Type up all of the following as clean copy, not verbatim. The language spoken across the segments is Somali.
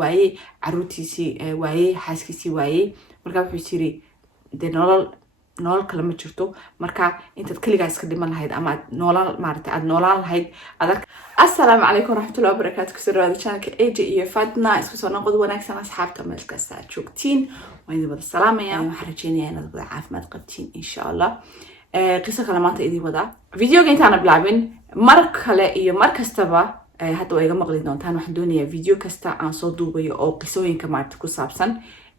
waayey caruurtiisii waayey xaaskiisii waayey marka wuxuu yiri de nolol kale ma jirto marka intaad kaligaa iska dhiman lahayd ama nolol maartay aad noolaan lahayd adag assalaamu calaykum waraxmatullahi wabarakaatuh kusoo dhawaada channelka aj.fadna isku soo noqod wanaagsan asxaabta meel kasta aad joogtiin waan idin wada salaamaya waxaan rajeynayaa inaad wada caafimaad qabtiin insha Allah qiso kale maanta idin wada videoga intaan bilaabin mar kale iyo mar kastaba hadda way iga maqli doontaan waxaan doonayaa video kasta aan soo duubayo oo qisooyinka maartay ku saabsan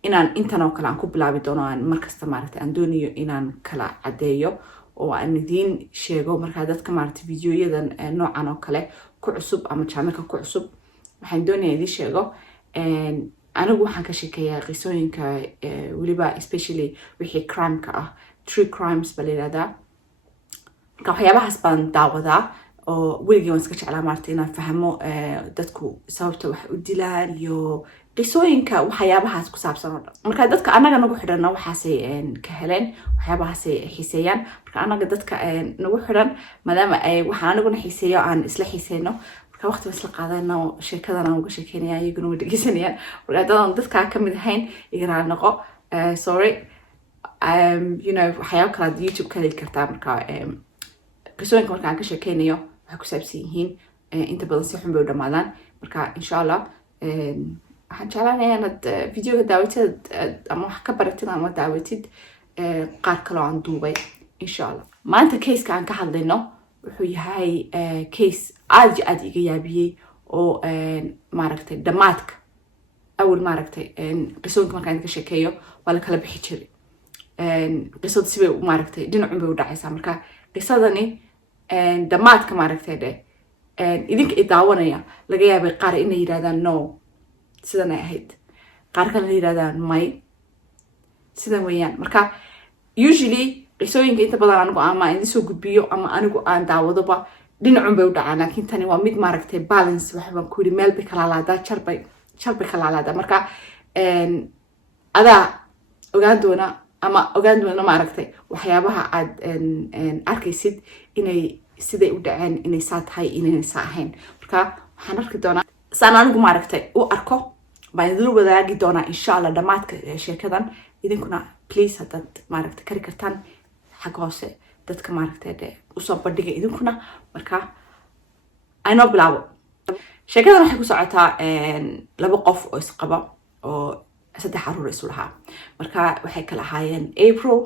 inaan intan oo kale aan ku bilaabi doono aan markasta maartay aan doonayo inaan kala cadeeyo oo aan idin sheego marka dadka maartay videoyadan noocan oo kale ku cusub ama channelka ku cusub waxaan doonayaa idin sheego anigu waxaan ka sheekeeyaa qisooyinka waliba especially wixii crime ka ah true crimes balilada marka waxyaabahaas baan daawadaa oo weligii waan iska jeclaa maartay inaan fahmo dadku sababta wax u dilaan iyo qisooyinka waxyaabahaas ku saabsan oo dhan marka dadka anaga nagu xidhan waxaasay ka heleen waxyaabahaasay xiiseeyaan marka anaga dadka nagu xidhan maadaama ay waxaan anaguna xiiseeyo aan isla xiiseyno marka waqti baan isla qaadayna sheekadan aan uga sheekeynaya iyaguna way dhegeysanayaan marka dadaan dadkaa ka mid ahayn igana noqo sorry you know waxyaabo kale aad YouTube ka heli kartaa marka qisooyinka marka aan ka sheekeynayo waxay ku saabsan yihiin inta badan si xun bay u dhamaadaan marka insha Allah waxaan jeclaanayaa inaad videoga daawatid ama wax ka baratid ama daawatid qaar kale oo aan duubay insha Allah maanta case-ka aan ka hadlayno wuxuu yahay case aad iga yaabiyey oo maaragtay dhamaadka awal maaragtay qisooyinka markaan ka sheekeeyo waa la kala bixi jiray qisada sibay maaragtay dhinacun bay u dhacaysaa marka qisadani dhamaadka maaragtay idinka i daawanaya laga yaabay qaar inay yiraahdaan no sidan ay ahayd qaar kale inay yiraahdaan may sidan weeyaan marka usually qisooyinka inta badan anigu ama idin soo gudbiyo ama anigu aan daawadoba dhinacun bay u dhacaan laakiin tani waa mid maaragtay balance waxa baan ku yiri meel bay kala laadaa charbay kala laadaa marka adaa ogaan doona maaragtay waxyaabaha aad arkaysid inay siday u dhaceen inay saa tahay inay saa ahayn marka waxaan arki doonaa saan anigu maaragtay u arko baan idin wadaagi doonaa insha Allah dhamaadka sheekadan idinkuna please haddaad maaragtay kari kartaan xag hoose dadka maaragtay usoo bandhiga idinkuna marka aynoo bilaabo sheekadan waxay ku socotaa laba qof oo isqaba oo saddex caruur isu lahaa marka waxay kala ahaayeen April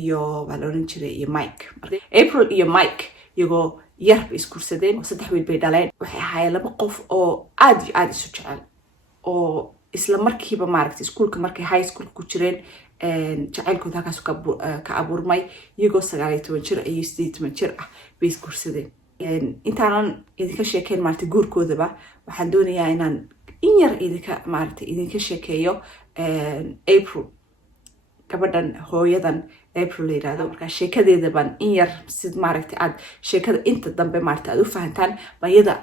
iyo waa la oran jiray iyo Mike April iyo Mike iyagoo yar bay iskursadeen saddex wiil bay dhaleen waxay ahaayeen laba qof oo aad isu jecel oo isla markiiba maaragtay iskuulka markay high school ku jireen jacaylkooda halkaas ka abuurmay iyagoo 19 jir iyo 18 jir ah bay iskursadeen intaanan idinka sheekeyn maaragtay guurkoodaba waxaan doonayaa inaan in yar idinka sheekeeyo April gabadhan hooyadan April yiraahdo marka sheekadeeda baan in yar sid maaragtay aad sheekada inta dambe maaragtay aad u fahantaan bayada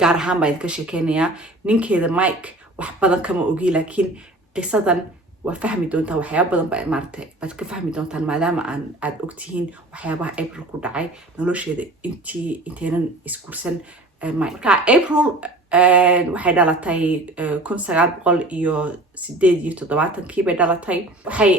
gaar ahaan baan idinka sheekeynayaa ninkeeda Mike wax badan kama ogi laakiin qisadan waa fahmi doontaa waxyaabo badan baa maaragtay baad ka fahmi doontaan maadaama aad ogtihiin waxyaabaha April ku dhacay nolosheeda inteenan iskursan marka April waxay dhalatay 1987 bay dhalatay waxay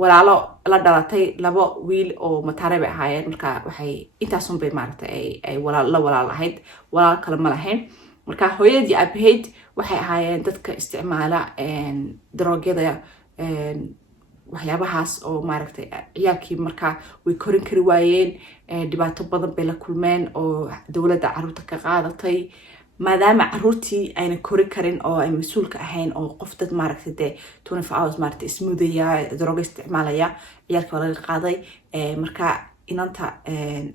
walaalo la dhalatay laba wiil oo mataare bay ahaayeen marka waxay intaasun bay maaragtay ay walaal ahayd walaal kale ma lahayn marka hooyadii aabaheed waxay ahaayeen dadka isticmaala drogyada waxyaabahaas oo maaragtay ciyaalkii marka way korin kari waayeen dhibaato badan bay la kulmeen oo dawladda caruurta ka qaadatay maadaama caruurtii ayna kori karin oo ay mas'uulka ahayn oo qof dad maaragtay 24 hours maaragtay ismudaya droga isticmaalaya ciyaalka laga qaaday marka inanta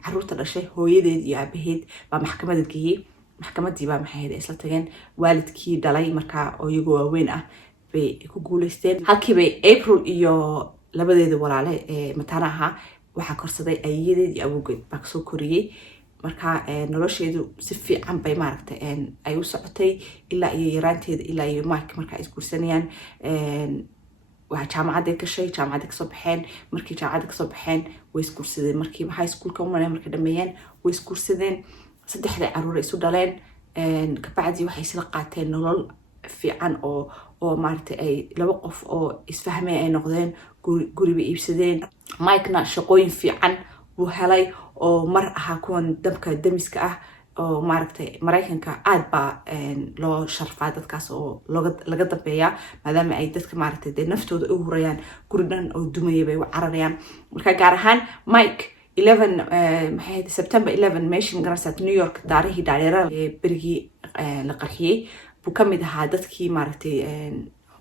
caruurta dhashay hooyadeed iyo aabaheed baa maxkamadda geeyay maxkamadii baa maxay isla tageen waalidkii dhalay marka oo iyagu waaweyn ah bay ku guuleysteen halkii bay April iyo labadeeda walaale mataanaha waxa korsaday ayadeed iyo awgeed baa soo koriyay marka nolosheedu si fiican bay maaragtay ay u socotay ilaa iyo yaraanteeda ilaa iyo Mike marka ay iskursanayaan waxa jaamacadda ka soo baxeen markii jaamacadda ka soo baxeen way iskursadeen markii high school ka markay dhameeyeen way iskursadeen saddexda caruur isu dhaleen kabacdi waxay isla qaateen nolol fiican oo maaragtay ay laba qof oo isfahmay ay noqdeen guriba iibsadeen Mike-na shaqooyin fiican buu helay oo mar ahaa kuwan dabka damiska ah oo maaragtay Mareykanka aad baa loo sharfaa dadkaas oo laga dambeeya maadaama ay dadka maaragtay de naftooda u hurayaan guridan oo dumaya bay u cararayaan marka gaar ahaan Mike 11 September 11 meeshin garasat New York daarihii dhalinyarada berigii la qarxiyay buu ka mid ahaa dadkii maaragtay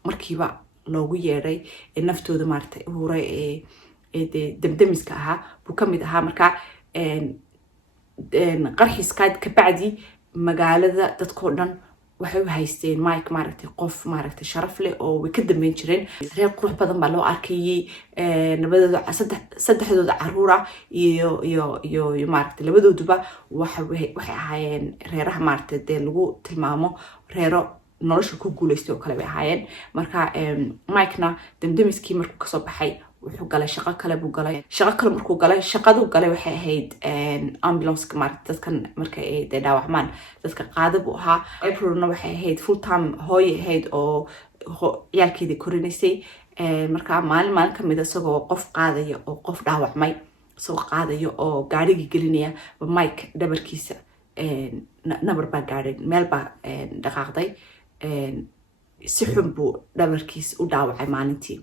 markiiba loogu yeeray ee naftooda maaragtay u huray ee damdamiska ahaa buu ka mid ahaa marka qarxiskaad ka bacdi magaalada dadkoo dhan waxay u haysteen Mike maaragtay qof maaragtay sharaf leh oo way ka dambeyn jireen reer qurux badan baa loo arkayay nabadooda saddexdooda caruura iyo maaragtay labadooduba waxay ahaayeen reeraha maaragtay dee lagu tilmaamo reero nolosha ku guuleystay oo kale bay ahaayeen marka Mike-na damdamiskii markuu kasoo baxay wuxuu galay shaqo kale buu galay shaqo kale markuu galay shaqadu galay waxay ahayd ambulance maaragtay dadkan marka ay dhaawacmaan dadka qaada buu ahaa Aprilna waxay ahayd full time hooyo ahayd oo ciyaalkeedii korinaysay marka maalin kamid isagoo qof qaadaya oo qof dhaawacmay soo qaadaya oo gaarigii gelinaya Mike dhabarkiisa nabar baa gaadhay meel baa dhaqaaqday si xun buu dhabarkiisa u dhaawacay maalintii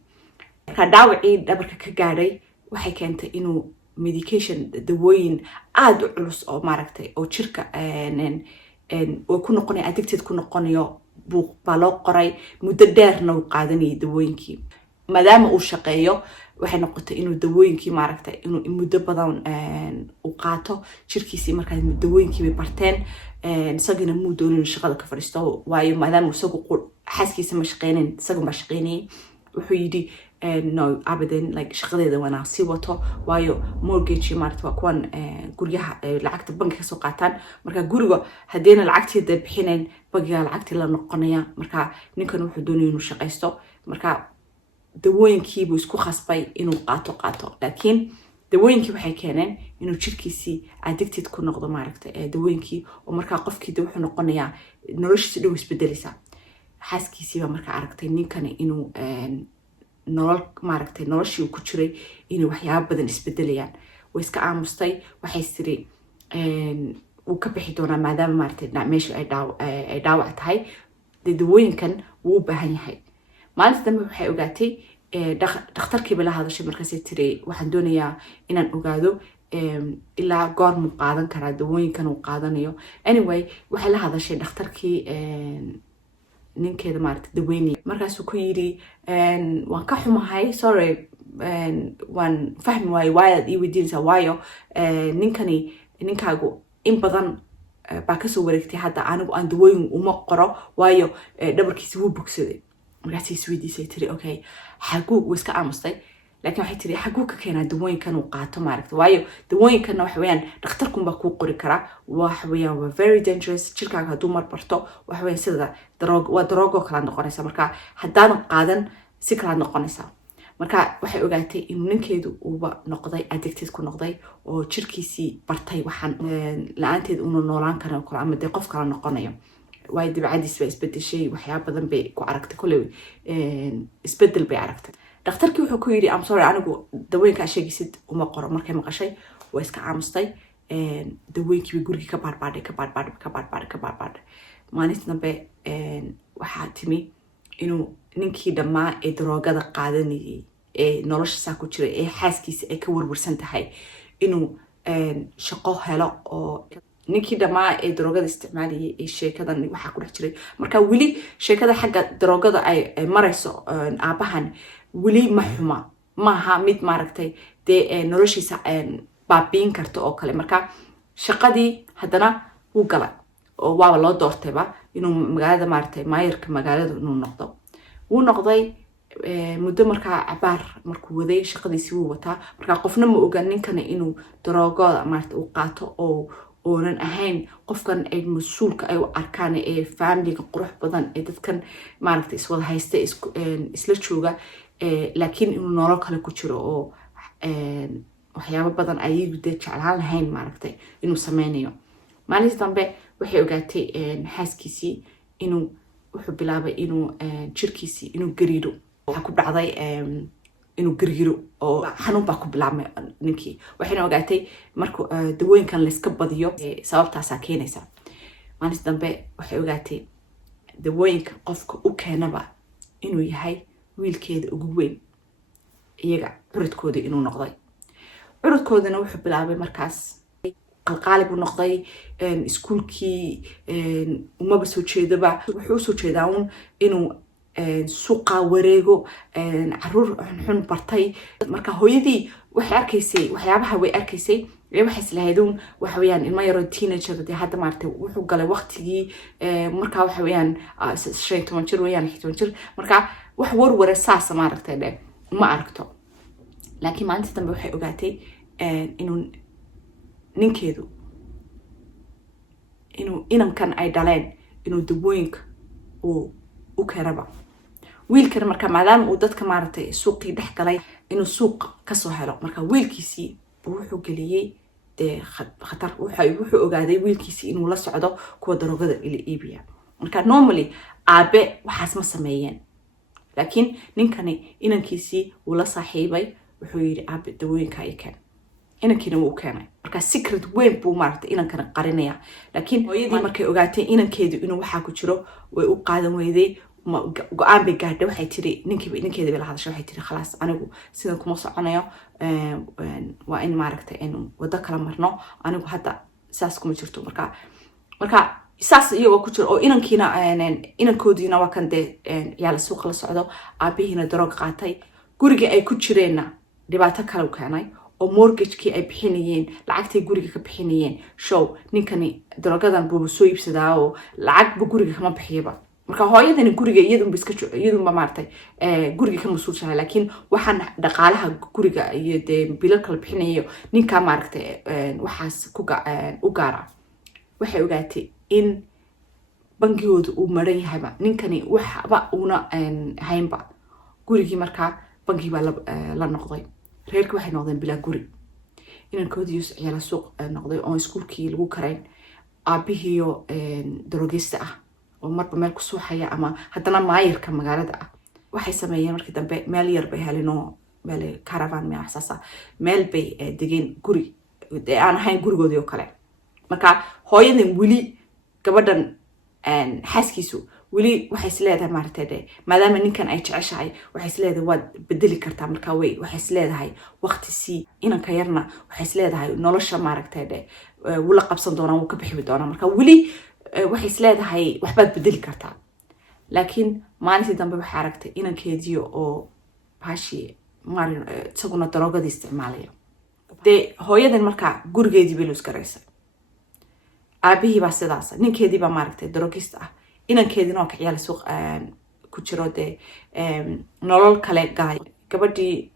marka dhaawacii dhabarka ka gaadhay waxay keentay inuu medication dawooyin aad u culus oo maaragtay oo jirka oo ku noqonay addicted ku noqonayo baa loo qoray muddo dheerna uu qaadanayay dawooyinkii maadaama uu shaqeeyo waxay noqotay inuu dawooyinkii maaragtay inuu muddo badan u qaato jirkiisii markaa dawooyinkii bay barteen isagana muu doonin shaqada ka fadhiisto waayo maadaama isagu xaaskiisa ma shaqeynin isaga ma shaqeynayay wuxuu yidhi no abadan like shaqadeeda wana sii wato waayo mortgage maaragtay waa kuwan guryaha lacagta bankiga soo qaataan marka guriga hadeena lacagteeda bixineen bankiga lacagtii la noqonaya marka ninkan wuxuu doonayay inuu shaqeysto marka dawooyinkii buu isku khasbay inuu qaato laakiin dawooyinkii waxay keeneen inuu jirkiisii addicted ku noqdo maaragtay dawooyinkii oo marka qofkii wuxuu noqonayaa noloshiisa dhow isbedelisa xaaskiisiiba marka aragtay ninkani inuu nolol maaragtay noloshii uu ku jiray inuu waxyaabo badan isbedelayaan way iska aamustay waxay tiri uu ka bixi doonaa maadaama maaragtay meesha ay dhaawac tahay dawooyinkan wuu u baahan yahay maalinta dambe waxay ogaatay dhakhtarkiiba la hadashay markaasay tiri waxaan doonayaa inaan ogaado ilaa goor muu qaadan karaa dawooyinkan uu qaadanayo anyway waxay la hadashay dhakhtarkii ninkeeda maaragtay daweynaya markaasuu ku yidhi waan ka xumahay sorry waan fahmi waayo waayaad ii weydiinaysaa waayo ninkaagu in badan baa kasoo wareegtay hadda anigu aan dawooyin uma qoro waayo dhabarkiisa wuu bogsaday markaasay isweydiisay tiri okay xaguu way iska aamustay laakiin waxay tiri xaguu ka keenaa dawooyinkan uu qaato maaragtay waayo dawooyinkanna waxa weeyaan dhakhtarkunbaa kuu qori karaa waxa weeyaan waa very dangerous jirkaaga hadduu mar barto waxa weeyaan sida waa daroogo kala noqonaysa marka haddaadan qaadan si kala noqonaysa marka waxay ogaatay inuu ninkeedu uuba noqday addicted ku noqday oo jirkiisii bartay waxaan la-aanteed uuna noolaan karo kale ama dee qof kala noqonayo waayo dibcadiis baa isbedeshay waxyaaba badan bay ku aragtay kolley isbedel bay aragtay dhakhtarkii wuxuu ku yidhi am sorry anigu dawooyinkaa sheegaysid uma qoro markay maqashay waa iska aamustay dawooyinkii bay gurigii ka baadhbaadhay maalinta dambe waxaa timi inuu ninkii dhammaa ee daroogada qaadanayay ee nolosha saa ku jiray ee xaaskiisa ay ka warwarsan tahay inuu shaqo helo oo ninkii dhammaa ee daroogada isticmaalayay ee sheekadan waxaa ku dhex jiray marka weli sheekada xagga daroogada ay marayso aabahan weli ma xuma maaha mid maaragtay dee noloshiisa baabiin karta oo kale marka shaqadii haddana wuu galay oo waaba loo doortayba inuu magaalada maaragtay maayarka magaalada inuu noqdo wuu noqday muddo markaa cabaar markuu waday shaqadiisii wuu wataa marka qofna ma oga ninkana inuu daroogada maaragtay uu qaato oo oonan ahayn qofkan ay mas-uulka ay u arkaan ee familiga qurux badan ee dadkan maaragtay iswada haysta isla jooga laakiin inuu nolol kale ku jiro oo waxyaabo badan ayagu dee jeclaan lahayn maaragtay inuu sameynayo maalinta dambe waxay ogaatay xaaskiisii inuu wuxuu bilaabay inuu jirkiisii inuu gariiro waxa ku dhacday inuu gariiro oo xanuun baa ku bilaabmay ninkii waxayna ogaatay markuu dawooyinkan la iska badiyo sababtaasaa keenaysa maalinta dambe waxay ogaatay dawooyinka qofka u keenaba inuu yahay wiilkeeda ugu weyn iyaga curidkooda inuu noqday curidkoodana wuxuu bilaabay markaas qalqaalib uu noqday iskuulkii umaba soo jeedaba wuxuu soo jeedaa inuu suuqa wareego caruur xun bartay marka hooyadii waxay arkaysay waxyaabaha way arkaysay waxay islahaydun waxa weeyaan ilmo yaro teenager de hadda maartay wuxuu galay waqtigii marka waxa weeyaan 15 jir weeyaan 16 jir marka wax warware saas maartay de ma aragto laakiin maalinta dambe waxay ogaatay inuu ninkeedu inuu inankan ay dhaleen inuu dawooyinka u keenaba wiilkan marka maadaama uu dadka maartay suuqii dhex galay inuu suuq ka soo helo marka wiilkiisii wuxuu geliyay khatar wuxuu ogaaday wiilkiisii inuu la socdo kuwa daroogada ila iibiya marka normally aabe waxaas ma sameeyeen laakiin ninkani inankiisii uu la saaxiibay wuxuu yiri aabe dawooyinka ay keen inankiina wuu keenay marka secret weyn buu maartay inankana qarinaya laakiin hooyadii markay ogaatay inankeedu inuu waxa ku jiro way u qaadan weyday go'aan bay gaadhay waxay tiri ninkeeda bay la hadashay waxay tiri khalaas anigu sidan kuma soconayo waa in maartay in wada kala marno anigu hadda saas kuma jirto marka saas iyagoo ku jiro oo inankoodiina waa kan de yaala suuq la socdo aabihiina daroog qaatay guriga ay ku jireenna dhibaato kale u keenay oo mortgage-kii ay bixinayeen lacagtay guriga ka bixinayeen show ninkani daroogadan buu soo iibsadaa oo lacag guriga kama bixiyaba marka hooyadani guriga iyadunba maartay guriga ka masuulshahay laakiin waxaan dhaqaalaha guriga iyo de bilal kala bixinayo ninka maartay waxaas u gaara waxay ogaatay in bangigooda uu maran yahayba ninkani waxba una haynba gurigii markaa bangii baa la noqday reerkii waxay noqdeen bilaa guri inankoodii ciyaala suuq noqday oo iskuulkii lagu karayn aabihiyo daroogista ah oo marba meel ku suuxaya ama haddana maayirka magaalada ah waxay sameeyeen markii dambe meel yar bay heleen oo meel caravan meel xasaasa meel bay degeen guri aan ahayn gurigoodii oo kale marka hooyadan wili gabadhan xaaskiisu wili waxay isleedahay maartay maadaama ninkan ay jeceshahay waxay isleedahay waad bedeli kartaa marka waxay isleedahay waqti si inanka yarna waxay isleedahay nolosha maartay wala qabsan doona wuu ka bixi doona marka wili waxay isleedahay waxbaad bedeli kartaa laakiin maalintii dambe waxay aragtay inankeedii oo baashi maarin isaguna daroogadii isticmaalaya de hooyadan marka gurigeedii bay loo gareysay aabihii baa sidaas ninkeedii baa maartay daroogista ah inankeedina waa ka ciyaal suuq ku jiro de nolol kale galay gabadhii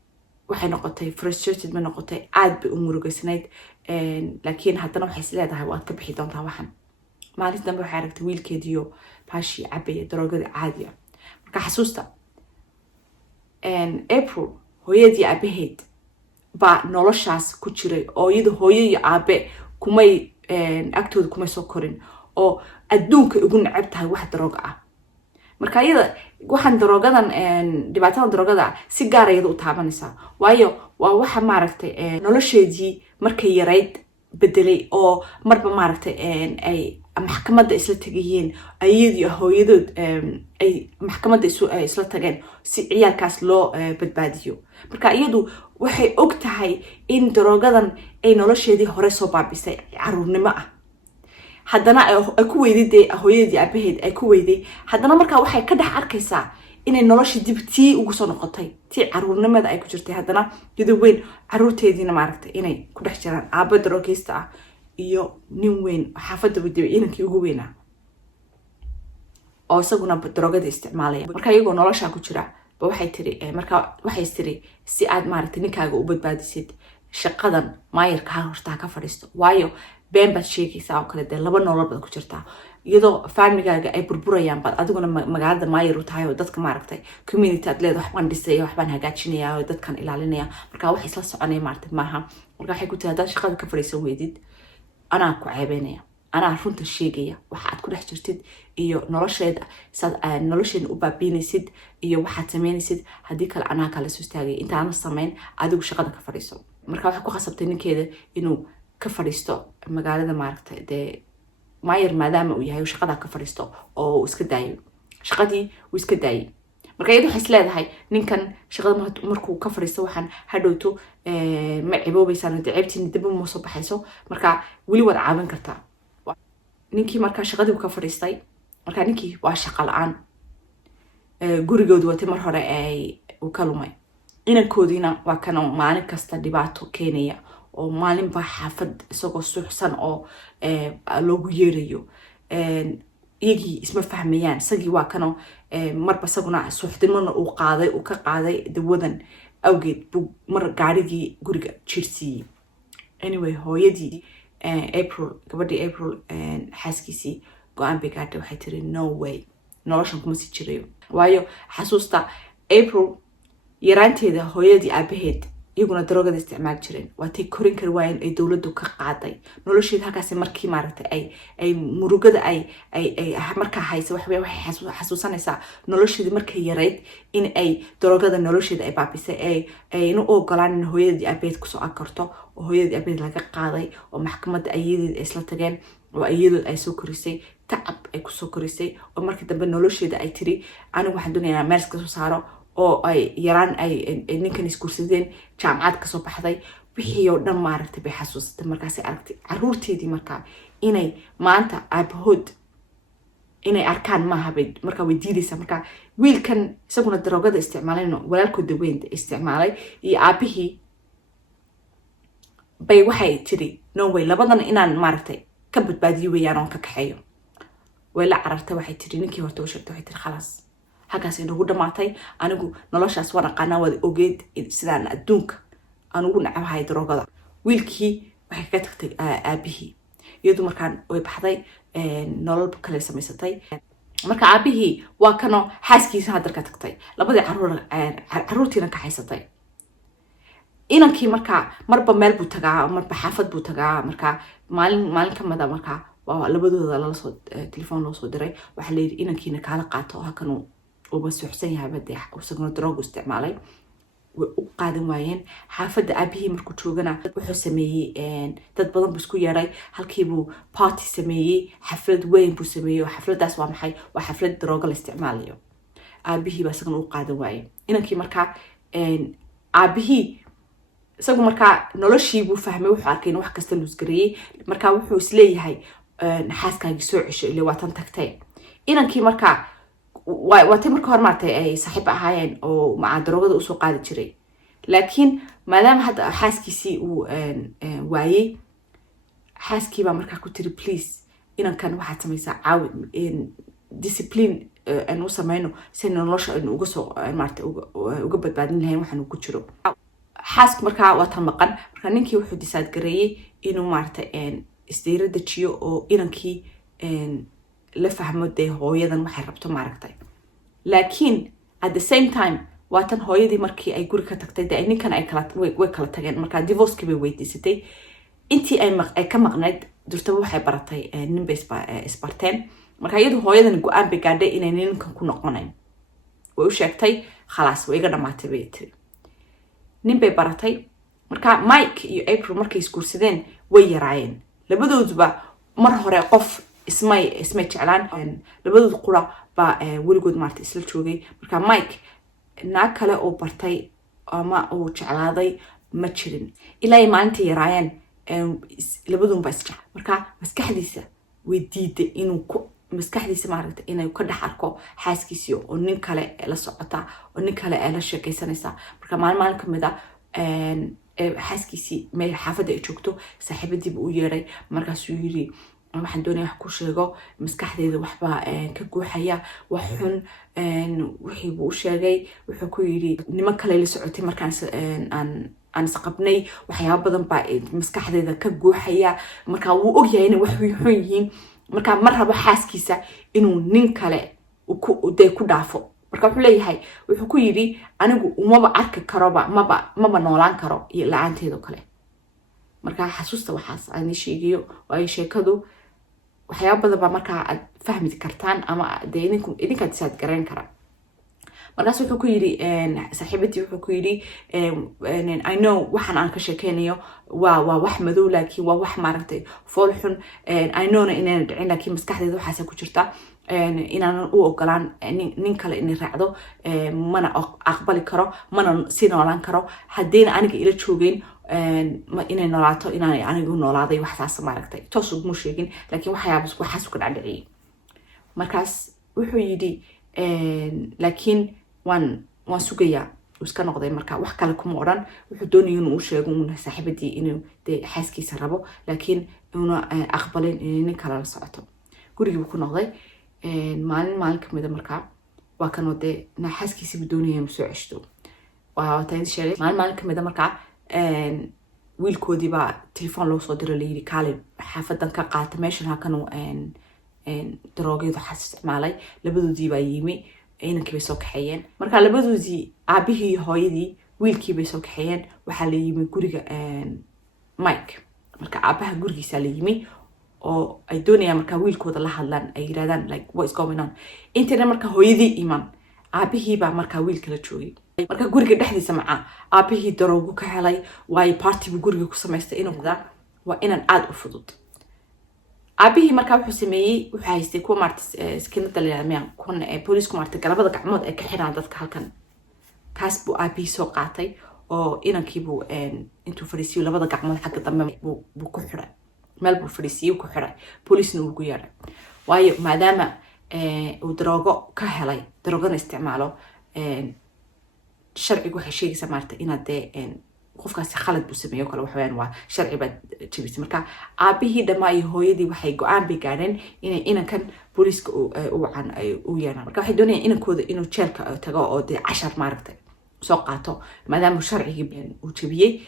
waxay noqotay frustrated ma noqotay aad bay u murugaysnayd laakiin haddana waxay isleedahay waad ka bixi doontaa waxan maalinta dambe waxay aragtay wiilkeediyo baashi cabaya daroogada caadiya marka xasuusta April hooyadii aabaheed baa noloshaas ku jiray oo iyada hooyo iyo aabe kumay agtooda kumay soo korin oo adduunka ugu neceb tahay wax darooga ah marka iyada waxaan daroogadan dhibaatada daroogada si gaar ah iyada u taabanaysa waayo waa waxa maaragtay nolosheedii markay yarayd bedelay oo marba maaragtay ay maxkamadda isla tagayeen ayadii hooyadood ay maxkamadda isla tageen si ciyaalkaas loo badbaadiyo marka iyadu waxay og tahay in daroogadan ay nolosheedii hore soo baabisay caruurnimo ah haddana ay ku weyday hooyadii aabaheed ay ku weyday haddana marka waxay ka dhex arkaysaa inay nolosha dib tii ugu soo noqotay tii caruurnimada ay ku jirtay haddana iyadoo weyn caruurteediina maaragtay inay ku dhex jiraan aaba daroogeysta ah iyo nin weyn xaafadda wadaba inankii ugu weynaa oo isaguna daroogada isticmaalaya marka iyagoo nolosha ku jira ba waxay tiri si aad maaragtay ninkaaga u badbaadisid shaqadan maayirka horta ka fadhiisto waayo been baad sheegaysaa oo kale de laba nolol baad ku jirtaa iyadoo familygaaga ay burburayaan baad adiguna magaalada maayir u tahay oo dadka maaragtay community aad leedahay waxbaan dhisaya waxbaan hagaajinaya oo dadkan ilaalinaya marka waxay isla soconaya maaragtay maaha marka waxay ku tiri haddaad shaqada ka fadhiisan weydid anaa ku ceebeynaya anaa runta sheegaya waxaad ku dhex jirtid iyo nolosheeda saad nolosheena u baabiinaysid iyo waxaad samaynaysid haddii kale anaa kala soo istaagay intaana samayn adigu shaqada ka fadhiiso marka waxay ku khasabtay ninkeeda inuu ka fadhiisto magaalada maaragtay dee maayar maadaama uu yahay shaqada ka fadhiisto oo uu iska daayo shaqadii uu iska daayay marka iyadu waxay leedahay ninkan shaqada markuu ka fadhiisto waxaan hadhowto ma ciboobaysaan ceebtiina dib uma soo baxayso marka weli waad caawin kartaa ninkii marka shaqadii ka fadhiistay marka ninkii waa shaqo la'aan gurigoodu watay mar hore ay u ka lumay inankoodiina waa kana maalin kasta dhibaato keenaya oo maalin baa xaafad isagoo suuxsan oo loogu yeerayo iyagii isma fahmayaan isagii waa kana marba isaguna suuxdimona uu ka qaaday dawadan awgeed buu mar gaarigii guriga jirsiiyey anyway hooyadii gabadhii April xaaskiisii go'aan bay gaadhay waxay tiri no way noloshan kuma sii jirayo waayo xasuusta April yaraanteeda hooyadii aabaheed iyaguna daroogada isticmaal jireen waatay korin kar waayeen ay dawladdu ka qaaday nolosheeda halkaas markii maaragtay ay murugada ay markaa haysa waxay xasuusanaysaa nolosheeda markay yarayd in ay daroogada nolosheeda ay baabisay ayna u ogolaan in hooyadii aabaheed kusoo akarto oo hooyadii aabaheed laga qaaday oo maxkamadda ayadeed ay isla tageen oo ayadood ay soo korisay tacab ay kusoo korisay oo markii dambe nolosheeda ay tiri anigu waxaan doonayaa meel iska soo saaro oo ay yaraan ay ninkan iskursadeen jaamacad ka soo baxday wixii oo dhan maaragtay bay xasuusatay markaasay aragtay caruurteedii markaa inay maanta aabahood inay arkaan maaha bay markaa way diidaysaa markaa wiilkan isaguna daroogada isticmaalayno walaalkooda weynta isticmaalay iyo aabihii bay waxay tiri no way labadan inaan maaragtay ka badbaadiyo weeyaan oon ka kaxeeyo way la carartay waxay tiri ninkii horta u sheegtay waxay tiri khalaas halkaas inagu dhamaatay anigu noloshaas waan aqaanaa waad ogeed sidaan adduunka aan ugu nacabahay daroogada wiilkii waxay kaga tagtay aabihii iyadu markaan way baxday nolol kale samaysatay marka aabihii waa kano xaaskiisa hadda ka tagtay labadii caruurtiina ka haysatay inankii markaa marba meel buu tagaa marba xaafad buu tagaa markaa maalin ka mada markaa waa labadooda lala soo telefoon loo soo diray waxaa la yidhi inankiina kaala qaato halkan وبس حسين يا بدي وسجن دروغ استعمالي وقادم وين حافظ أبيه مركو شوجنا وحسميه dad badan بسكو يراي هالكيبو بارتي سميه حفلة وين بسميه وحفلة داس وامحي وحفلة دروغ الاستعمالية أبيه بس سجن وقادم وين إنه كي مركا أبيه سجن مركا نلاشي بفهمه وحكي نوح كستلوس قريه مركا وحوس ليه هاي نحاس كان يسوعش اللي وطن تكتين إنه كي مركا waatay marka hor maartay ay saaxiib ahaayeen oo maca daroogada u soo qaadi jiray laakiin maadaama hadda xaaskiisii uu waayay xaaskii baa markaa ku tiri please inankan waxaad samaysaa caawi discipline aan u samayno si nolosha aan uga soo maartay uga badbaadin lahayn waxaan ku jiro xaask markaa waa tan maqan marka ninkii wuxuu decide gareeyay inuu maartay isdiirada jiyo oo inankii la fahmo dee hooyadan waxay rabto maaragtay laakiin at the same time waatan hooyadii markii ay guri ka tagtay dee ninkan ay kala tageen markaa divorce bay weydiisatay intii ay ka maqnayd durtaba waxay baratay nin bay isbarteen marka iyadu hooyadan go'aan bay gaadhay inay ninkan ku noqonayn way u sheegtay khalaas way iga dhamaatay bay tiri nin bay baratay marka Mike iyo April markay isguursadeen way yaraayeen labadooduba mar hore qof ismay jeclaan labadood qura baa weligood maartay isla joogay marka Mike naag kale oo bartay ama oo jeclaaday ma jirin ilaa maalintii yaraayeen labadood baa isjecel marka maskaxdiisa way diiday inuu maskaxdiisa maaragtay inay ka dhax arko xaaskiisii oo nin kale la socota oo nin kale la sheekaysanaysa marka maalin kamid ah xaaskiisii meel xaafadda ay joogto saaxiibadii buu u yeeray markaasuu yiri waxaan doonayaa wax ku sheego maskaxdeeda waxba ka guuxaya wax xun wixii buu u sheegay wuxuu ku yiri niman kale la socotay markaan aan isqabnay waxyaabo badan baa maskaxdeeda ka guuxaya marka wuu og yahay inay wax xun yihiin marka mar rabo xaaskiisa inuu nin kale ku dhaafo marka wuxuu leeyahay wuxuu ku yiri anigu umaba arki karoba maba noolaan karo iyo la'aanteedo kale marka xasuusta waxaas aan sheegayo waa sheekadu waxyaabo badan baa markaa aad fahmi kartaan ama dee idinkaa disaad garayn kara. markaas wuxuu ku yiri saaxiibadii wuxuu ku yiri I know waxaan aan ka sheekeynayo waa wax madow laakiin waa wax maaragtay fool xun. I know inaan dhicin laakiin maskaxdeeda waxaas ku jirta inaan u ogolaan nin kale inay raacdo mana aqbali karo mana si noolaan karo haddayna aniga ila joogeen inay noolaato inaan anigu noolaaday waxaas maaragtay toos ugu sheegin laakiin waxaas ku dhacay. markaas wuxuu yiri laakiin waan sugayaa iska noqday marka wax kale kuma oran wuxuu doonayay inuu sheego saaxiibadii inuu xaaskiisa rabo laakiin inuu aqbalin nin kale la socoto. gurigii ku noqday maalin kamida marka waa kanoo dee xaaskiisa doonayay inuu soo ceshto. waa taan sheegay maalin kamida marka wiilkoodii baa telefoon loo soo diray layiri kaale xaafadan ka qaata meeshan halkan daroogeedu isticmaalay. labadoodii baa yimi inankii bay soo kaxeeyeen. marka labadoodii aabihii iyo hooyadii wiilkii bay soo kaxeeyeen. waxaa la yimi guriga Mike. marka aabaha gurigiisa la yimi oo ay doonayaan marka wiilkooda la hadlaan ay yiraahdaan like what is going on. intana marka hooyadii iman aabihii baa marka wiilka la joogay. marka guriga dhexdiisa macaa aabihii daroogu ka helay way party guriga ku samaystay inuu waa inaan aad u fudud. aabihii marka wuxuu sameeyay wuxuu haystay kuwa maartay skinada leeyahay kun police maartay galabada gacmood ay ka xiraan dadka halkan. kaas buu aabihii soo qaatay oo inankii buu intuu fadhiisiyo labada gacmood xagga dambe buu ku xiray meel buu fadhiisiyo ku xiray police-na uu ku yeeray waayo maadaama uu daroogo ka helay daroogana isticmaalo sharcigu waxay sheegaysaa maartay inaad qofkaasi khalad buu sameeyo kale wax weyn waa sharci baad jabisay. marka aabihii dhamaa iyo hooyadii waxay go'aan bay gaareen inay inankan booliiska u wacan u yeeraan. marka waxay doonayaan inankooda inuu jeelka tago oo dee cashar maaragtay soo qaato maadaama sharcigii uu jabiyey.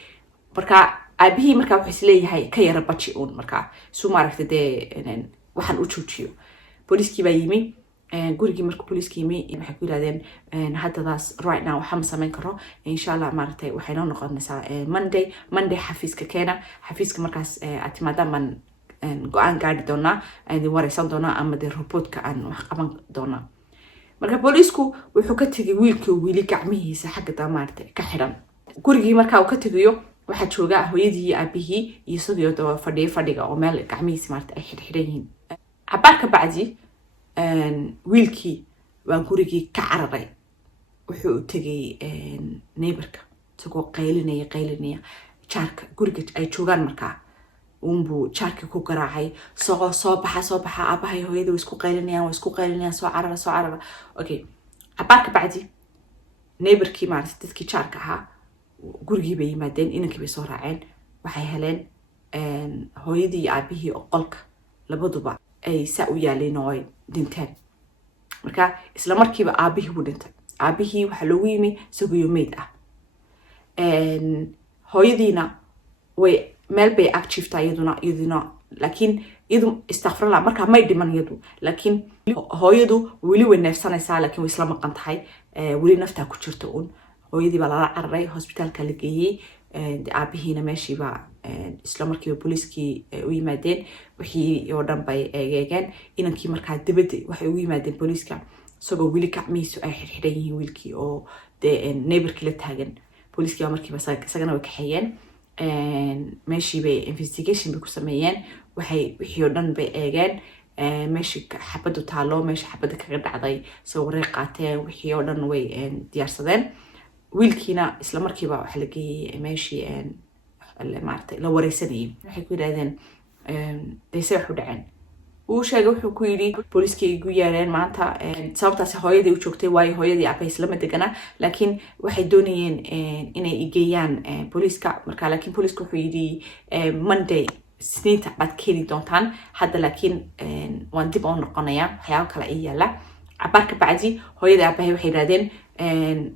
marka aabihii marka wuxuu isleeyahay ka yara baji uun marka suu maaragtay dee waxaan u joojiyo. booliiskii baa yimi gurigii markuu booliiska yimi waxay ku yiraahdeen haddadaas right now waxaan samayn karo insha Allah maaragtay waxay noo noqonaysaa Monday xafiiska keena. xafiiska markaas atimaada man go'aan gaari doonaa aan wareysan doonaa ama de reportka aan wax qaban doonaa. marka booliisku wuxuu ka tagay wiilkii wili gacmihiisa xagga maaragtay ka xiran. gurigii marka uu ka tagayo waxa jooga hooyadii iyo aabihii iyo sidoo fadhiga oo meel gacmihiisa maaragtay ay xirxiran yihiin. cabaarka bacdi wiilkii waa gurigii ka cararay wuxuu tagay neighborka isagoo qaylinaya jaarka guriga ay joogaan. markaa unbuu jaarkii ku garaacay soo baxa aabahay hooyada way isku qaylinayaan soo carara. okay cabaarka bacdi neighborkii maaragtay dadkii jaarka ahaa gurigii bay yimaadeen inankii bay soo raaceen. waxay heleen hooyadii iyo aabihii oo qolka labaduba ay saa u yaaleen oo ay dhinteen. marka isla markiiba aabihii buu dhintay. aabihii waxa loogu yimi isagoo meyd ah. hooyadiina way meel bay ag jiiftaa iyaduna laakiin iyadu istaghfirullah marka may dhiman iyadu laakiin hooyadu weli way neefsanaysaa laakiin way isla maqan tahay weli naftaa ku jirta uun. hooyadii baa lala cararay hospitaalka la geeyey. aabihiina meeshii baa isla markiiba booliiskii u yimaadeen wixii oo dhan bay eegeen. inankii markaa dibadda waxay ugu yimaadeen booliiska isagoo weli gacmihiisu ay xirxiran yihiin wiilkii oo dee neighborkii la taagan. booliiskii baa markiiba isagana way kaxeeyeen. meeshii bay investigation bay ku sameeyeen wixii oo dhan bay eegeen. meeshii xabadu taalo meeshii xabada kaga dhacday soo wareeg qaateen wixii oo dhan way diyaarsadeen. wiilkiina isla markiiba waxa la geeyay meeshii maartay la wareysanayay. waxay ku yiraahdeen deesay wax u dhaceen. uu sheegay wuxuu ku yiri booliiskii igu yeereen maanta sababtaas hooyadii u joogtay waayo hooyadii aabay isla madagana laakiin waxay doonayeen inay igeeyaan booliiska. marka laakiin booliisku wuxuu yiri Monday Isniinta baad keeni doontaan hadda laakiin waan dib u noqonayaa waxyaabo kale ay yaala. cabaarka bacdi hooyadii aabay waxay yiraahdeen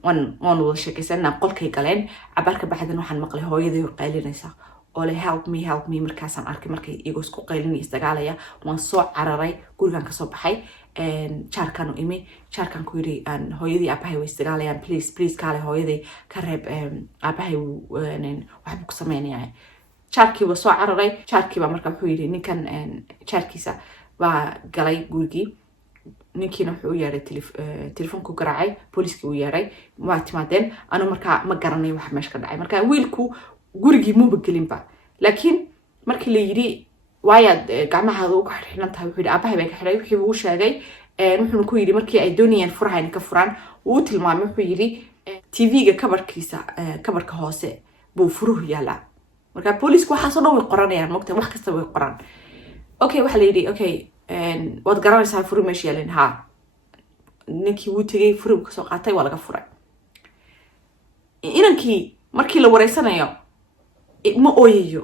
waan wada sheekaysanaa qolkay galeen. cabaarka bacdina waxaan maqlay hooyadii oo qaylinaysa oo le help me markaasaan arkay markay iyagoo isku qaylinaya isdagaalaya. waan soo cararay gurigan ka soo baxay. jaarkan u imi jaarkan ku yiri hooyadii aabahay way isdagaalayaan please kaale hooyadii ka reeb aabahay waxbuu ku sameynayaa. jaarkii waa soo cararay. jaarkii baa marka wuxuu yiri ninkan jaarkiisa waa galay gurigii ninkiina wuxuu u yeeray telefoonku garaacay booliiskii u yeeray waa timaadeen anu markaa ma garanay wax meesha ka dhacay markaa wiilku gurigii muuba gelinba laakiin markii la yidhi waayaad gacmahaada uga xidhan tahay wuxuu yidhi aabahay baa ka xidhay wixii uu sheegay wuxuuna ku yidhi markii ay doonayeen furaha inay ka furaan wuu tilmaamay wuxuu yidhi TV-ga kabarka hoose buu furuhu yaalaa markaa booliisku waxaasoo dhan way qoranayaan mogta wax kasta way qoraan okay waxa la yidhi okay waad garanaysaa furu meesha yaalin haa ninkii wuu tegay furigu kasoo qaatay waa laga furay inankii markii la wareysanayo ma ooyayo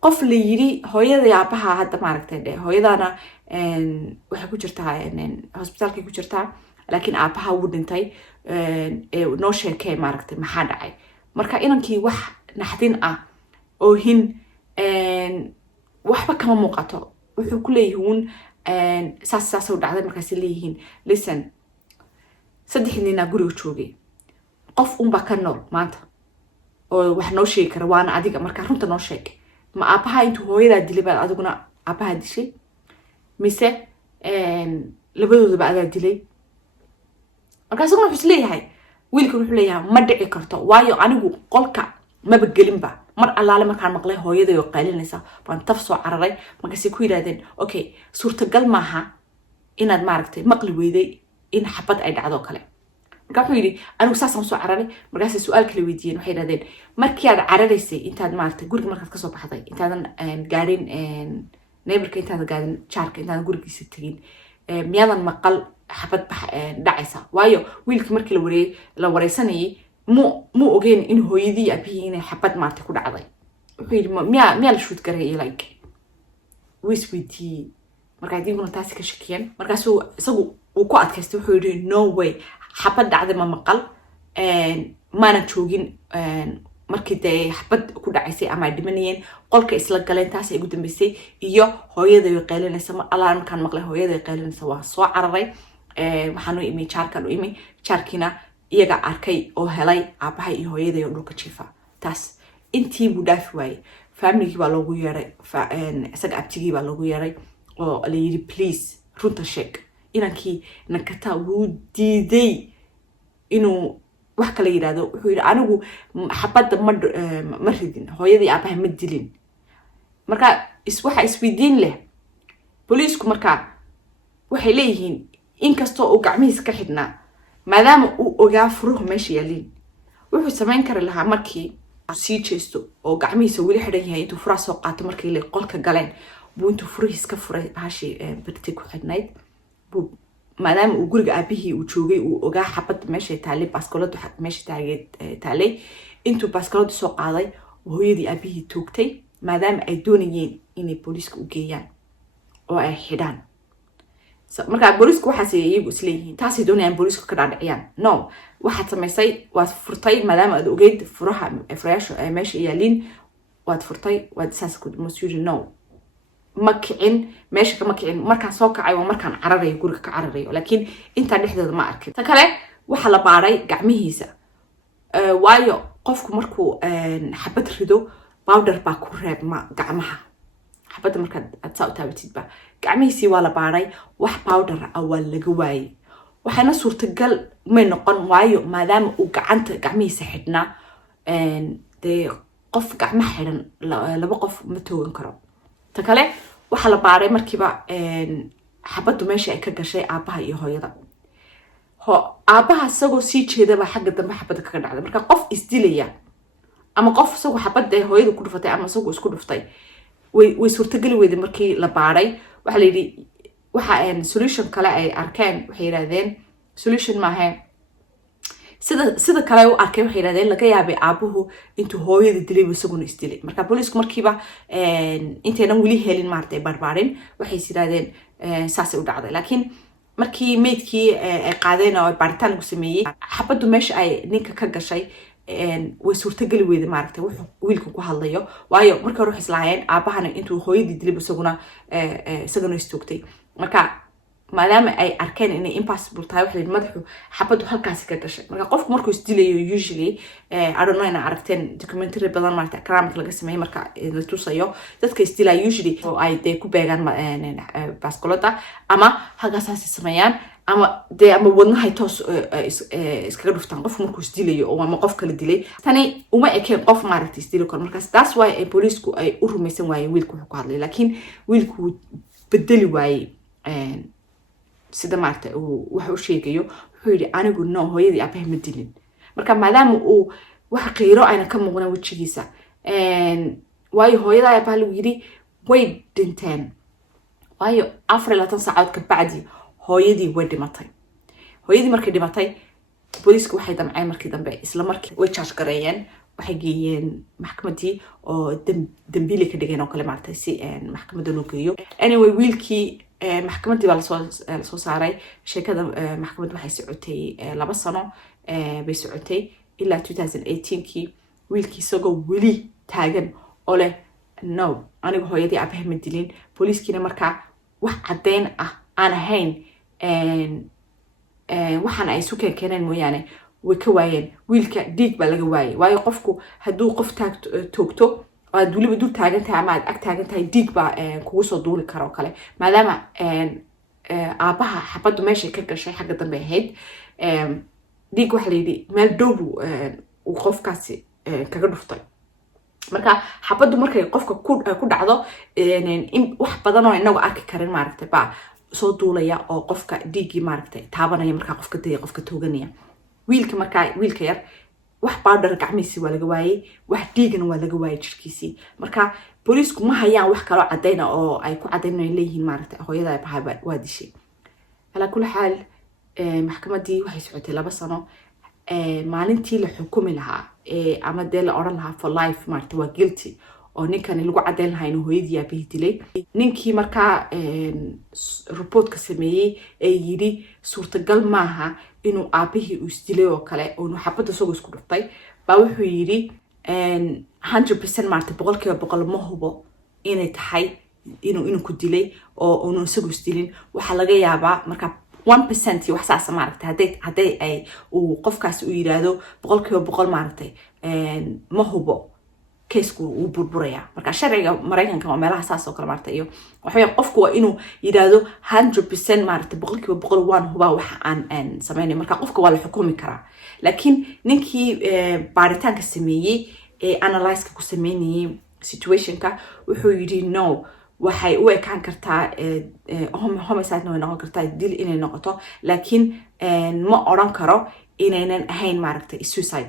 qof la yidhi hooyada aabaha hadda maaragtay dhe hooyadana waxay ku jirtaa hospitaalkay ku jirtaa laakiin aabaha wuu dhintay noo sheekee maaragtay maxaa dhacay marka inankii wax naxdin ah oohin waxba kama muuqato wuxuu ku leeyihiin saas u dhacday markaas leeyihiin listen 3 nin guriga joogay qof unba ka nool maanta oo wax noo sheegi kara waana adiga marka runta noo sheeg ma aabaha intuu hooyada dilay baa adiguna aabaha dishay mise labadoodaba adaa dilay markaas wuxuu isleeyahay wiilku wuxuu leeyahay ma dhici karto waayo anigu qolka maba gelinba mar allaale markaan maqlay hooyada oo qaylinaysa baan taf soo cararay markaas ku yiraahdeen okay suurtagal maaha inaad maaragtay maqli weyday in xabad ay dhacdo kale marka wuxuu yiri anigu saasaan soo cararay markaas su'aal kale weydiiyeen waxay yiraahdeen markii aad cararaysay intaad maaragtay guriga markaad ka soo baxday intaadan gaarin neighborka intaadan gaarin jaarka intaadan gurigiisa tagin miyaadan maqal xabad dhacaysa waayo wiilkii markii la wareysanayay mu ogeyn in hooyadii aabihii inay xabad maartay ku dhacday wuxuu yiri miyaa la shoot garay like whiswiti markaa diguna taasi ka shakiyeen markaasuu isagu uu ku adkaystay wuxuu yiri no way xabad dhacday ma maqal maana joogin markii day xabad ku dhacaysay ama dhimanayeen qolka isla galeen taas ay ugu dambeysay iyo hooyada ay qaylinaysa mar alla markaan maqlay hooyada ay qaylinaysa waa soo cararay waxaan u imi jaarkan u imi jaarkina iyaga arkay oo helay aabahay iyo hooyaday oo dhulka jiifa taas intii buu dhaafi waayay family baa loogu yeeray isaga abtigii baa loogu yeeray oo la yiri please runta sheeg inankii nakata wuu diiday inuu wax kale yiraahdo wuxuu yiri anigu xabada ma ridin hooyadii aabahay ma dilin marka waxa isweydiin leh booliisku marka waxay leeyihiin inkastoo uu gacmihiisa ka xidhnaa maadaama uu ogaa furuhu meesha yaalin wuxuu samayn kari lahaa markii sii jeesto oo gacmihiisa weli xidhan yahay intuu furaha soo qaato markii la qolka galeen buu intuu furihiisa ka furay hashi birti ku xidhnayd buu maadaama uu guriga aabihii uu joogay uu ogaa xabad meesha taalay baaskooladu meesha taalay intuu baaskooladu soo qaaday hooyadii aabihii toogtay maadaama ay doonayeen inay booliiska u geeyaan oo ay xidhaan marka booliisku waxaas iyagu isleeyihiin taasay doonayaan booliisku ka dhaadhiciyaan no waxaad samaysay waad furtay maadaama aad ogeyd furaha furayaasha meesha yaalin waad furtay waad saas ku masuuri no ma kicin meesha kama kicin markaan soo kacay waa markaan cararayo guriga ka cararayo laakiin intaan dhexdeeda ma arkin ta kale waxa la baaray gacmihiisa waayo qofku markuu xabad rido powder baa ku reebma gacmaha xabada markaad aad saa u taabatidba gacmihiisii waa la baaray wax powder ah waa laga waayay waxaana suurtagal may noqon waayo maadaama uu gacmihiisa xidhnaa dee qof gacmaha xidhan laba qof ma toogan karo ta kale waxa la baaray markiiba xabadu meesha ay ka gashay aabaha iyo hooyada aabaha isagoo sii jeedaba xagga dambe xabada kaga dhacday marka qof isdilaya ama qof isagoo xabada hooyada ku dhufatay ama isagoo isku dhuftay way suurtagali weyday markii la baaray waxa la yidhi waxa solution kale ay arkeen waxay yiraahdeen solution maaha sida kale u arkay waxay yiraahdeen laga yaabay aabuhu intuu hooyada dilay isaguna isdilay marka booliisku markiiba intaynan weli helin maartay barbaarin waxay yiraahdeen saas u dhacday laakiin markii meedkii ay qaadeen oo baaritaan lagu sameeyay xabadu meesha ay ninka ka gashay way suurtagali weyday maaragtay wuxuu wiilku ku hadlayo waayo markii hore waxay islaayeen aabahana intuu hooyadii dilay isaguna istoogtay marka maadaama ay arkeen inay impossible tahay waxa la madaxu xabadu halkaas ka gashay marka qofku markuu isdilayo usually I don't know ina aragteen documentary badan maarta Camerada laga sameeyay marka la tusayo dadka isdilay usually oo ay de ku beegaan baskolada ama halkaas sameeyaan ama wadnaha toos iskaga dhuftaan qof markuu isdilayo oo ama qof kala dilay tani uma ekeen qof maaragtay isdilo kor markaas that's why ay police-ku ay u rumaysan waayeen wiilku wuxuu ku hadlay laakiin wiilku bedeli waayay sida maarta uu wax u sheegayo wuxuu yiri anigu no hooyadii abahay ma dilin marka maadaama uu wax qiiro ayna ka muuqnaa wajigiisa waayo hooyada abahay lagu yiri way dhinteen waayo 24 saacadood ka bacdi hooyadii way dhimatay hooyadii markay dhimatay booliisku waxay damceen markii dambe isla markii way charge gareeyeen waxay geeyeen maxkamadii oo dambiile ka dhigeen oo kale maartay si maxkamadda loo geeyo anyway wiilkii maxkamadii baa la soo saaray sheekada maxkamadda waxay socotay 2 sano bay socotay ilaa 2018kii wiilkii isagoo weli taagan oo leh no anigu hooyadii abahay ma dilin booliiskiina markaa wax cadeyn ah aan ahayn waxaan ay sukeen keeneen mooyaane way ka waayeen wiilka dhiig baa laga waayay waayo qofku hadduu qof toogto oo aad weliba dul taagan tahay ama aad ag taagan tahay dhiig baa kugu soo duuli kara oo kale maadaama aabaha xabaddu meeshay ka gashay xagga dambe ahayd dhiig waxa la yidhi meel dhow buu uu qofkaasi kaga dhuftay marka xabaddu markay qofka ku dhacdo wax badan oo inagu arki karin maaragtay baa soo duulaya oo qofka dhiigii maaragtay taabanaya marka qofka daya qofka tooganaya wiilka yar wax baadhar gacmihiisii waa laga waayay wax dhiigana waa laga waayay jirkiisii marka booliisku ma hayaan wax kale cadeyna oo ay ku cadeynayaan leeyihiin maaragtay hooyada ay bahay waa dishay ala kulli xaal maxkamadii waxay socotay 2 sano maalintii la xukumi lahaa ama dee la oran lahaa for life maaragtay waa guilty oo ninkan lagu cadeyn lahaa inuu hooyadii aabihii dilay ninkii markaa report ka sameeyay ee yiri suurtagal maaha inuu aabihii uu isdilay oo kale oo xabada soo isku dhuftay baa wuxuu yiri 100% maarta 100% ma hubo inay tahay inuu ku dilay oo uu isagu isdilin waxa laga yaabaa marka 1% wax saas maaragtay haday ay uu qofkaas u yiraahdo 100% maaragtay ma hubo keesku uu burburaya marka sharciga Mareykanka waa meelaha saas oo kale maartay iyo waxa qofku waa inuu yiraahdo 100% maartay 100% waan huba waxa aan sameeyay marka qofka waa la xukumi karaa laakiin ninkii baaritaanka sameeyay analyze ku sameeyay situationka wuxuu yiri no waxay u ekaan kartaa homicide way noqon kartaa dil inay noqoto laakiin ma oran karo inaynan ahayn maartay suicide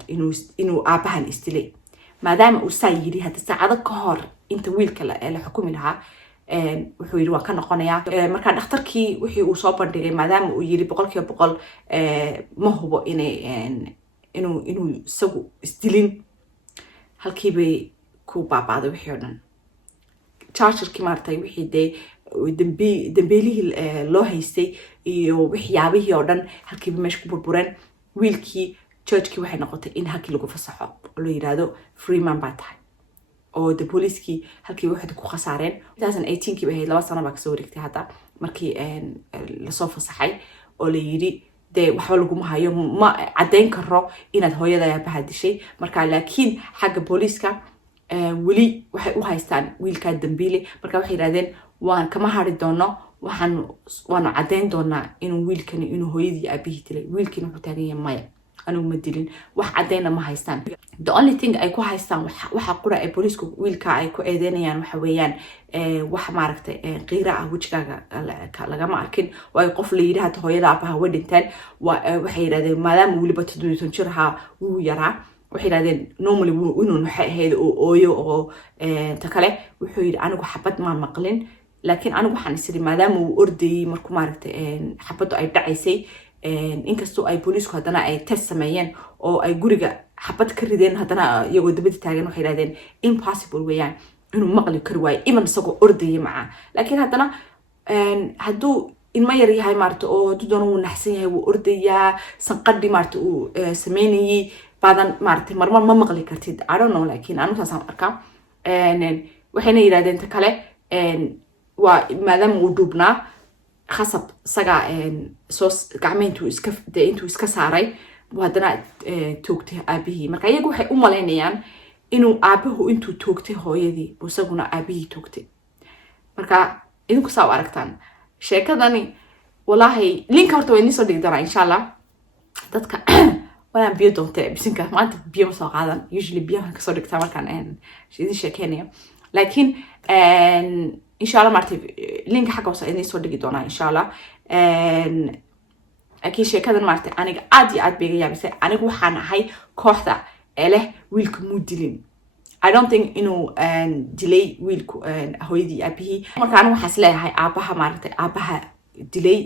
inuu aabahan istilay maadaama uu saayiri hada saacado ka hor inta wiilka la xukumi lahaa wuxuu yiri waa ka noqonaya marka dhakhtarkii wixii uu soo bandhigay maadaama uu yiri 100% ma hubo inuu isagu isdilin halkii bay ku baabaaday wixii oo dhan chargerkii maartay wixii de dambeelihii loo haystay iyo waxyaabihii oo dhan halkii bay meesha ku burbureen wiilkii judge-kii waxay noqotay in halkii lagu fasaxo oo la yiraahdo free man baa tahay oo de police-kii halkii waxay ku khasaareen 2018kii bay 2 sano baa ka soo wareegtay hadda markii la soo fasaxay oo la yiri de waxba lagu ma hayo ma cadeyn karo inaad hooyada aabaha dishay marka laakiin xagga police-ka weli waxay u haystaan wiilka dambiile marka waxay yiraahdeen waan kama hari doono waan cadeyn doonaa inuu wiilkani inuu hooyadii aabihii dilay wiilkina wuxuu taagan yahay maya anu ma dilin wax cadeyna ma haystaan the only thing ay ku haystaan waxa qura ay booliisku wiilka ay ku eedeynayaan waxa weeyaan wax maaragtay qiira ah wajigaaga lagama arkin way qof la yiraahdo hooyada aabaha way dhinteen waxay yiraahdeen maadaama waliba 17 jir ahaa wuu yaraa waxay yiraahdeen normally inuu waxay ahayd oo ooyo oo ta kale wuxuu yiri anigu xabad ma maqlin laakiin anigu waxaan isiri maadaama uu ordayay markuu maaragtay xabadu ay dhacaysay inkastoo ay booliisku hadana ay test sameeyeen oo ay guriga xabad ka rideen hadana iyagoo dabada taagan waxay yiraahdeen impossible weeyaan inuu maqli karo waay even isagoo ordayay maca laakiin hadana hadduu ilma yar yahay maarta oo dadana uu naxsan yahay uu ordayaa sanqadhi maarta uu sameynayay badan maarta marmar ma maqli kartid I don't know laakiin anu taasaan arkaa waxayna yiraahdeen ta kale waa maadaama uu duubnaa khasab saga soo gacmeyntu iska saaray wadana toogtay aabihi marka iyagu waxay u maleynayaan inuu aabahu intuu toogtay hooyadii isaguna aabihi toogtay marka idinku soo aragtaan sheekadani wallahi link horta way nisoo dhigi doonaa insha Allah dadka wala biyo doonta bisinka maanta biyo soo qaadan usually biyaha ka soo dhigtaa markaan idin sheekeynayo laakiin insha Allah marti link xaqa soo idin soo dhigi doonaa insha Allah akii sheekadan marti aniga aad bay yaabisay anigu waxaan ahay kooxda leh wiilku mudilin I don't think inuu delay wiilku hooyadii aabihi markaan waxaas leeyahay aabaha maartay aabaha delay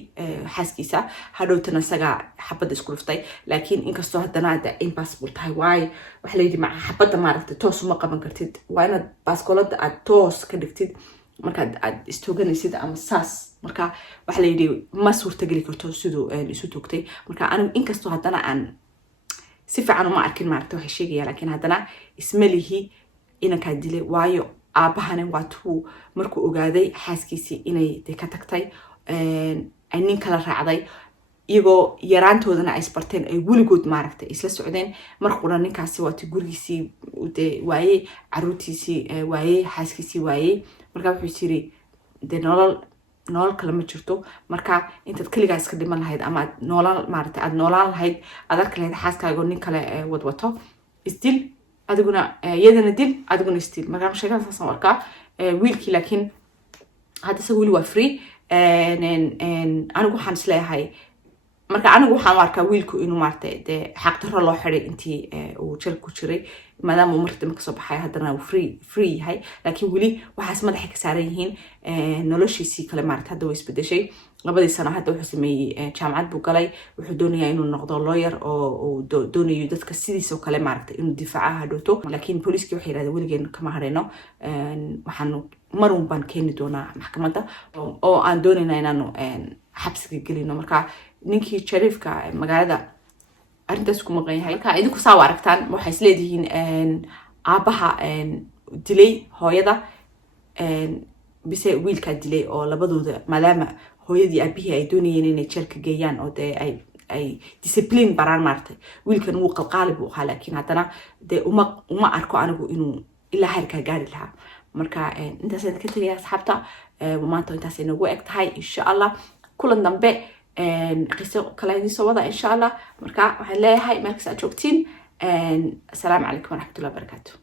xaskiisa hadhowtana saga xabada isku dhuftay laakiin inkastoo hadana impossible tahay waay wax la yidhi ma xabada maartay toos uma qaban kartid waa inaad baaskoolada aad toos ka dhigtid marka aad istooganaysid ama saas marka wax la yidhi ma suurtageli karto sidoo isu toogtay marka anigu inkastoo hadana aan si fiican uma arkin maartay wax sheegaya laakiin hadana ismalihi inanka dilay waayo aabahana waa tuu markuu ogaaday xaaskiisii inay ka tagtay ay nin kala raacday iyagoo yaraantoodana ay isbarteen ay weligood maaragtay isla socdeen markuna ninkaasi waati gurigiisii waayey caruurtiisii waayey xaaskiisii waayey marka wuxuu yiri de nolol kale ma jirto marka intaad kaligaa iska dhiman lahayd ama aad noolaan lahayd aad arki lahayd xaaskaaga nin kale wadwato isdil adiguna yadana dil adiguna isdil marka sheekada saas arkaa wiilkii laakiin hadda sa wiil waa free anigu waxaan isleeyahay marka anigu waxaan arkaa wiilku inuu maartay de xaq darro loo xiray intii uu jir ku jiray maadaama uu martaba ka soo baxay hadana uu free yahay laakiin wili waxaas madaxa ka saaran yihiin noloshiisii kale maartay hadda way isbedeshay labadii sano hadda wuxuu sameeyay jaamacad buu galay wuxuu doonayaa inuu noqdo lawyer oo doonayo dadka sidiisoo kale maartay inuu difaaca hadhowto laakiin booliiskii waxay yiraahdeen weligeena kama hareyno waxaan marun baan keeni doonaa maxkamadda oo aan doonaynaa inaanu xabsiga gelino marka ninkii shariifka magaalada arintaas ku maqan yahay marka idinku soo aragtaan waxay isleedihiin aabaha dilay hooyada bise wiilka dilay oo labadooda maadaama hooyadii aabihi ay doonayeen inay jeelka geeyaan oo ay discipline baraan maartay wiilkan wuu qalqaalib u ahaa laakiin hadana de uma arko anigu inuu ilaa harka gaari lahaa marka intaas ka tagay asxaabta maanta intaas inagu eg tahay insha Allah kulan dambe qiso kala idin soo wada insha Allah marka waxaan leeyahay markaas aad joogtiin assalaamu calaykum waraxmatullaahi wabarakaatuh